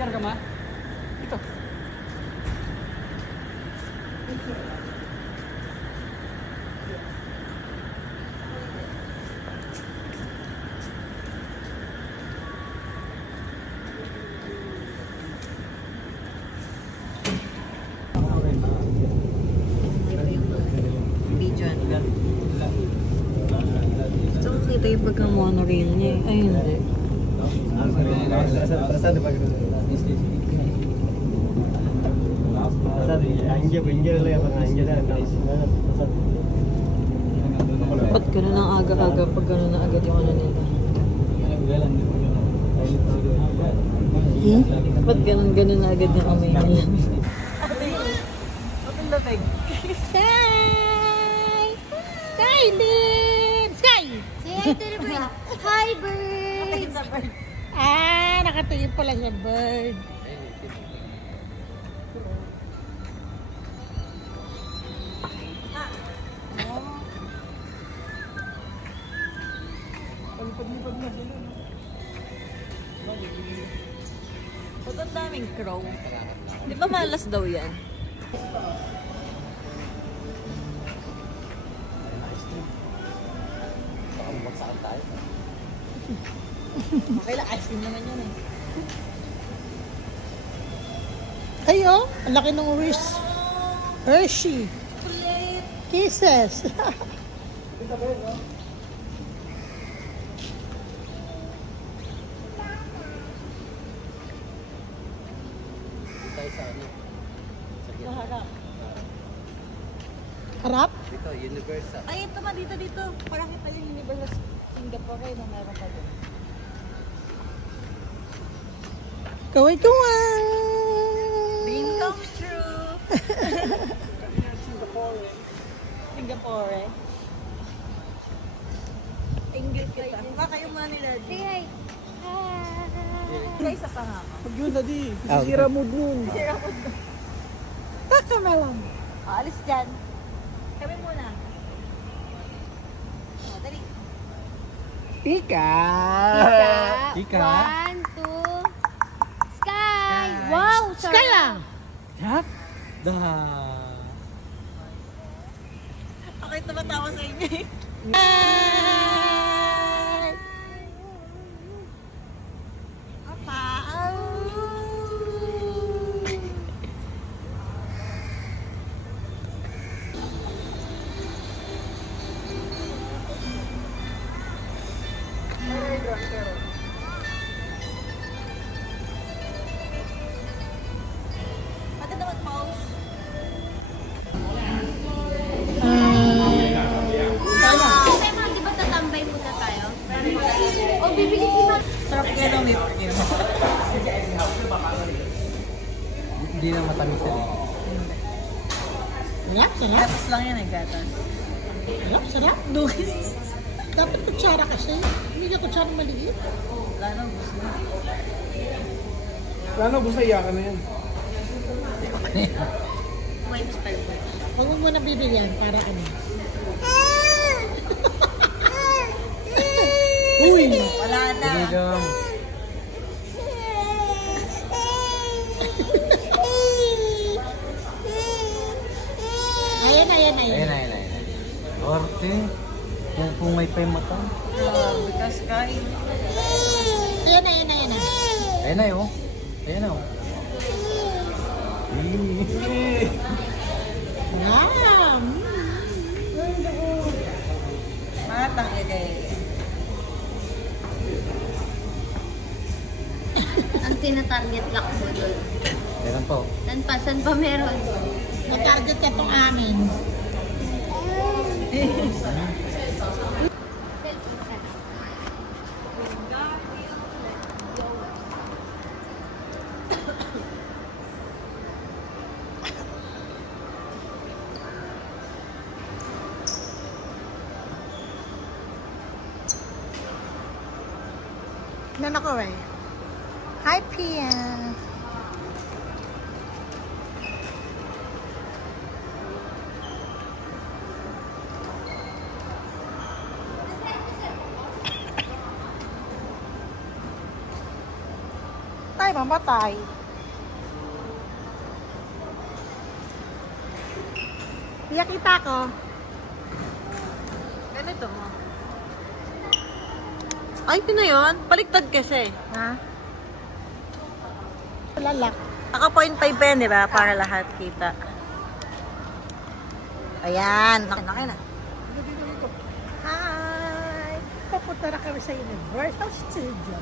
Siar ka ma? Ito. Ito yung pagka-monorail niya eh. Ay, hindi. Ba't gano'n ang aga-aga pag gano'n na agad yung ano nila? Ba't gano'n na agad yung amay nila? Bakit lamig? Sky! Skylin! Sky! Say hi to the bird. Hi, bird! Ah, nakatingin pala siya, bird. Ba't ang daming crow? Di ba malas daw yan? Okay lang, ice cream naman yun eh. Ay, oh, ang laki ng wish. Hershey. Kisses. Maharap. Harap? Dito, Universal. Ay, ito ma, dito. Para kita yung Universal Singapore na meron pa doon. Kaway-kaway! Dream come true! Singapore. Inggit kita. Baka yung mga nila. Say hi. Isa pa nga. Pag yun na di. Sisira mood nun. Sira ko doon. Taka na lang. Alis dyan. Kami muna. Dali. Pika! Pika. 1, 2. Sky! Wow! Sky lang! Yak. Da. Ako yung tumatawa sa inyo eh. Hi! Apa? Pati naman pause. Di ba tatambay muna tayo? O, bibili si Ma. Sarap kaya ng whipped cream. Hindi na matamis yan eh. Sarap, sarap. Gatas lang yan eh, gatas. Sarap, sarap. Dukis. Dapat kutsara kasi. Hindi na kutsara maliit. Wala nang gusto. Plano, gusto iyakan na yan. Wipes pa yung Huwag mo muna bibili yan para ano. Uy! wala na. Hindi lang. Ayan, ayan, ayan. Ayun. Orte. Kung may pa yung mata. Because kay... Ayan, ayan, ayan. Ayun na yun. Ayun na yun. Wow! Matang egay. Ang tina-target lock mo doon. Meron po. Saan pa meron? Na-target ka itong amin. Nan ako eh. Hi, Pia. tayo mamatay. Iya kita ko. Ganito mo. Ay, yun na yun. Baliktad kasi. Ha? Lalak. Naka 0.5 pen, di ba? Para lahat kita. Ayan. Naki na. Hi! Papunta na kami sa Universal Studio.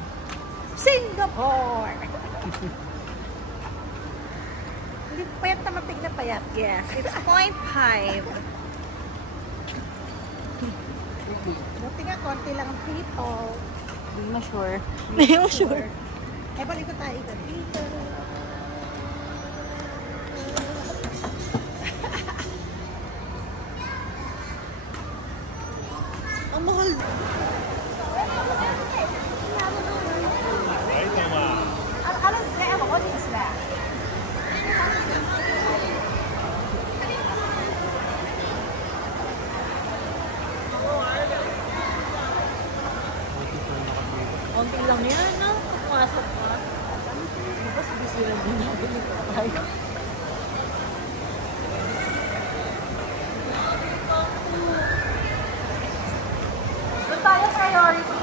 Singapore! Hindi payat na matig na payat. Yes, it's 0.5. Buti nga, konti lang ang people. Hindi mo sure. Hindi mo sure. Eh, balik ko tayo dito. Ang mahal. Alam kaya mo, ano sila? Konti lang yan, no? Pumasok ka. Bukas busy lang din tayo. Doon tayo priority.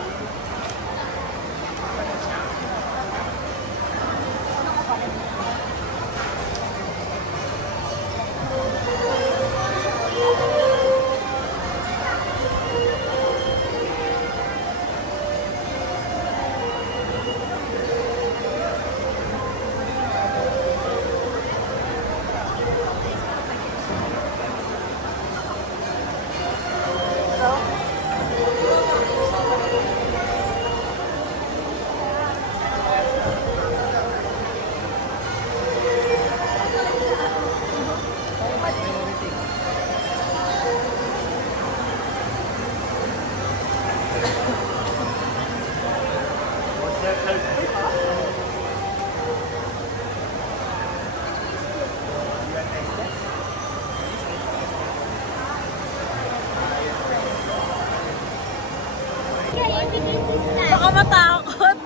Baka matakot.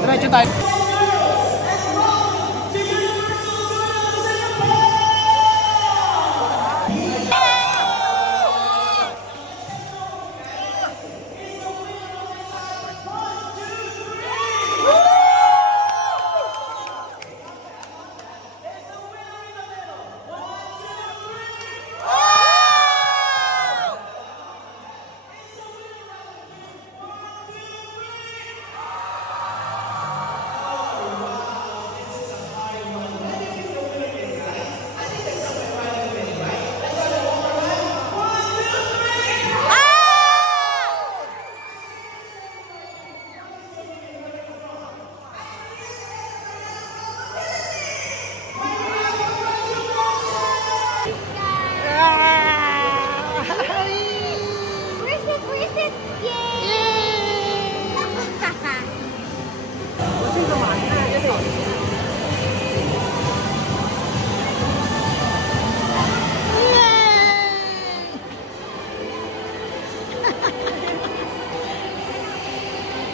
Diretso tayo. Where's it? Yay!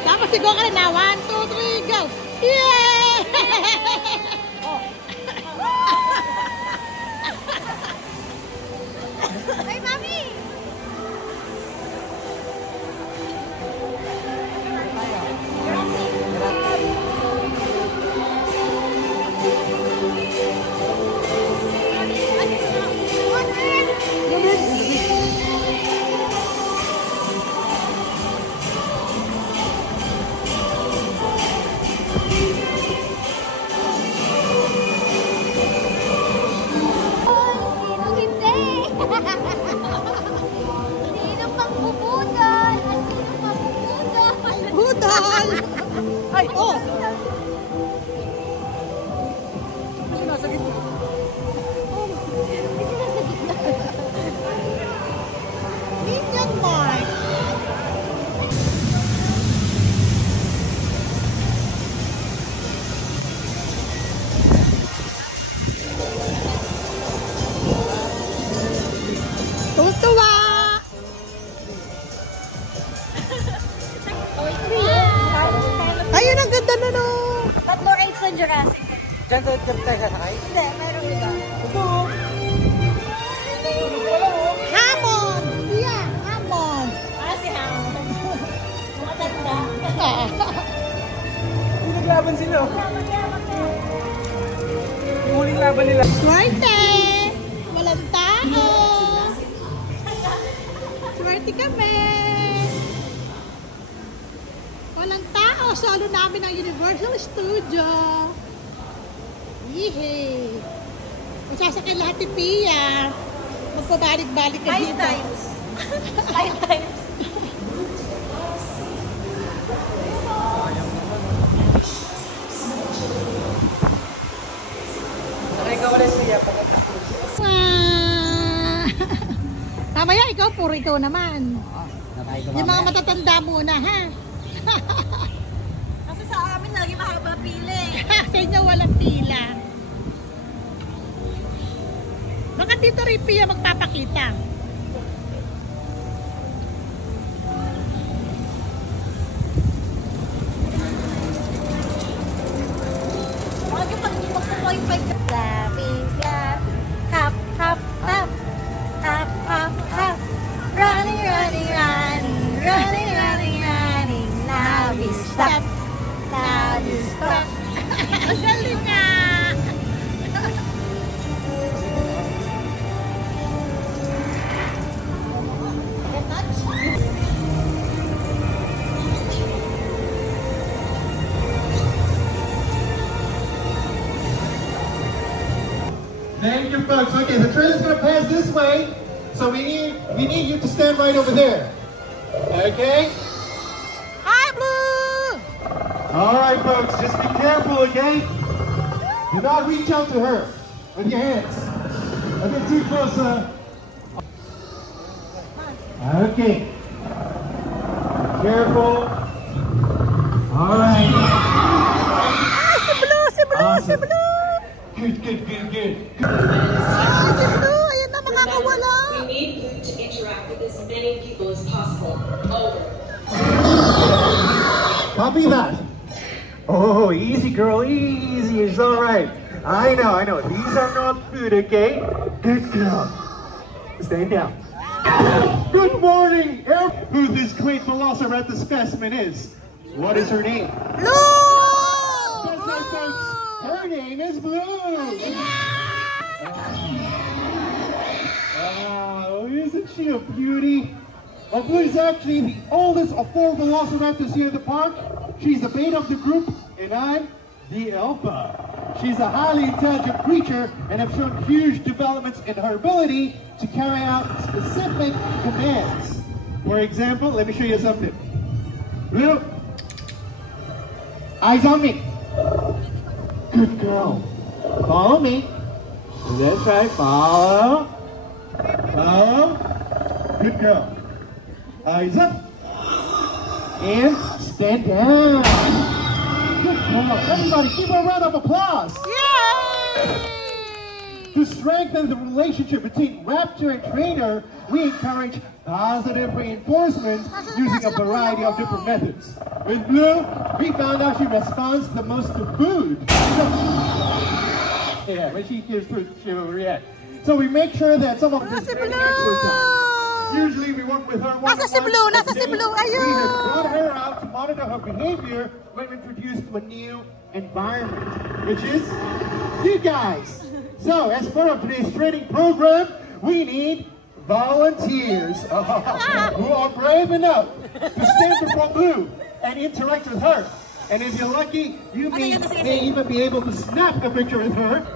Tapos siguro ka na. 1, 2, 3, go! Yay! Ay, Mami! Diyan tayo sasakay? Hindi, mayroong iba. Ito! Tulog pa lang oh! Hamon! Yan, hamon! Si Hamon. Matanda. Naglaban sila oh! Yung huling laban nila. Swerte! Walang tao! Swerte kami! Walang tao! Solo namin ang Universal Studio! Yehey! Masasakay lahat ni Pia. Magpabalik-balik ka 5 dito. times. 5 times. Sakay ka wala siya. Mamaya ikaw, puro ikaw naman. Sakay ka Yung mga matatanda muna, ha? Kasi sa amin lagi mahaba pili. Sa inyo walang pila. Baka dito rin Pia magpapakita. Lagi pag hindi magpa-wifi ka. Flapping, flap. Hop, hop, hop. Hop, hop, hop. Running, running, running. Running, running, running. Now we stop. Now we stop. Ang galing nga! Thank you, folks. Okay, the train is going to pass this way, so we need you to stand right over there. Okay? Hi, Blue! All right, folks, just be careful, okay? Do not reach out to her with your hands. Don't get too close, Okay. Careful. All right. Si Blue! Si Blue! Si Awesome. Blue! Good, good, good, good. Si Blue! Ayun na makakawala! We need Blue to interact with as many people as possible. Over. Copy that. Oh, easy, girl, easy. It's all right. I know. These are not food, okay? Good girl. Stand down. Good morning, who this quaint velociraptor specimen is. What is her name? Blue! That's right, folks. Her name is Blue. Oh, isn't she a beauty? Well, Blue is actually the oldest of 4 velociraptors here in the park. She's the beta of the group, and I'm the alpha. She's a highly intelligent creature and have shown huge developments in her ability to carry out specific commands. For example, let me show you something. Blue, eyes on me. Good girl. Follow me. That's right. Follow. Follow. Good girl. Eyes up. And stand down. Good girl. Everybody, give her a round of applause. Yay! To strengthen the relationship between raptor and trainer, we encourage positive reinforcement using a variety of different methods. With Blue, we found out she responds the most to food. Yeah, when she hears food, she will react. So we make sure that some of this Nasa daily Blue! exercise. Usually we work with her Nasa si Blue! Nasa si Blue! We Ayun! have brought her out to monitor her behavior when introduced to a new environment, which is you guys. So, as part of today's training program, we need volunteers who are brave enough to stand before Blue and interact with her. And if you're lucky, you may even be able to snap a picture with her